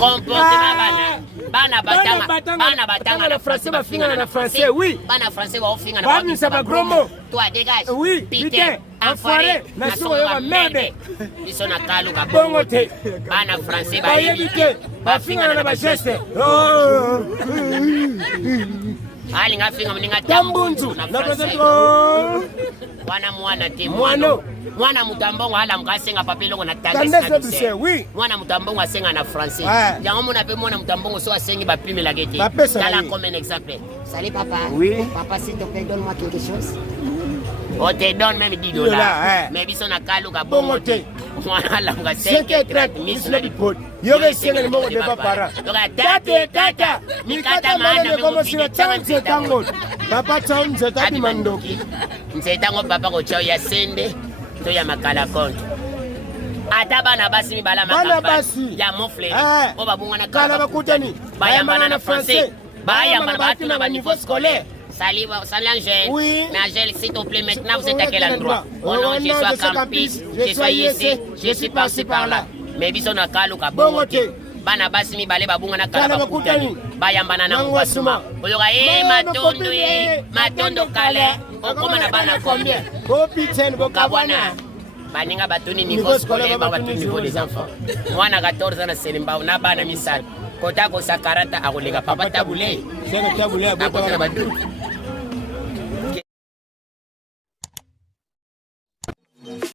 Comportement Bana batanga na français ba finga na français. Oui. Bana français ba finga na ba. Bana ça va gros mot. Toi dégage. Oui. Putain. Enfoiré. Na so yo merde. Biso na kalu ka bongo te. Bana français ba yebite. Ba finga na ba geste. Ali nga finga mninga tambunzu. Na français. Mwana te mwana mutambongo ala mkasenga papelongo na tagesi. Oui. Mwana mutambongo asenga na français. Yango mona pe mwana mutambongo so asengi ba pime la gete. Tala comme un exemple. Salut papa. Oui. Papa s'il te plaît donne-moi quelque chose. On te donne même 10 dollars. Mais biso na kalu ka bongo te. Mwana ala mkasenga 30 000 Yoga senga mo de papa. Tata. Mikata maana como si tango tango. Papa tango tati mandoki. Nsetango papa ko chao ya sende to ya makala konto. Ata bana basi mi bala makamba ya mofle. O babunga na kala bakutani. Bayambana na français. Bayambana batu na ba niveau scolaire. Salut Angèle. Oui. Mais Angèle, s'il te plaît, maintenant vous êtes à quel endroit? Oh non, je suis à campus, je suis ici, je suis passé par là. Mais biso na kalu ka bongo te. Bana basi mi bale babunga na kala bakutani. Bayambana na ngwasuma. Oyoka matondo kale. Okoma na bana combien? Comportement bokabwana. Baninga batuni niveau scolaire ba batuni niveau des enfants. Mwana 14 na selimba na bana misala. Kota ko sakarata akolega papa tabule. Seka tabule abota badu.